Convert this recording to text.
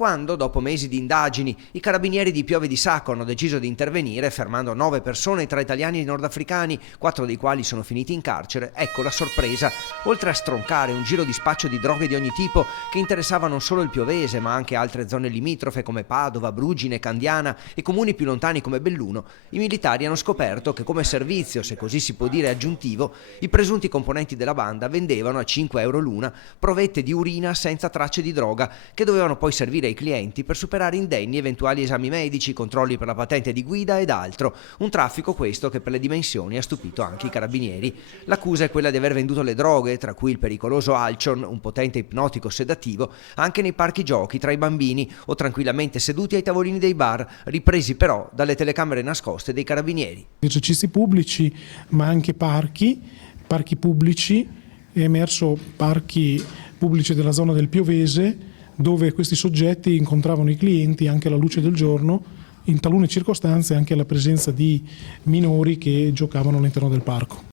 quando, dopo mesi di indagini, i carabinieri di Piove di Sacco hanno deciso di intervenire fermando 9 persone tra italiani e nordafricani, 4 dei quali sono finiti in carcere, ecco la sorpresa. Oltre a stroncare un giro di spaccio di droghe di ogni tipo che interessava non solo il Piovese ma anche altre zone limitrofe come Padova, Brugine, Candiana e comuni più lontani come Belluno, i militari hanno scoperto che come servizio, se così si può dire aggiuntivo, i presunti componenti della banda vendevano a 5 euro l'una provette di urina senza tracce di droga che dovevano poi servire ai clienti per superare indenni eventuali esami medici, controlli per la patente di guida ed altro. Un traffico questo che per le dimensioni ha stupito anche i carabinieri. L'accusa è quella di aver venduto le droghe, tra cui il pericoloso Alcion, un potente ipnotico sedativo, anche nei parchi giochi tra i bambini o tranquillamente seduti ai tavolini dei bar, ripresi però dalle telecamere nascoste dei carabinieri. Esercizi pubblici ma anche parchi pubblici, è emerso parchi pubblici della zona del Piovese dove questi soggetti incontravano i clienti anche alla luce del giorno, in talune circostanze anche alla presenza di minori che giocavano all'interno del parco.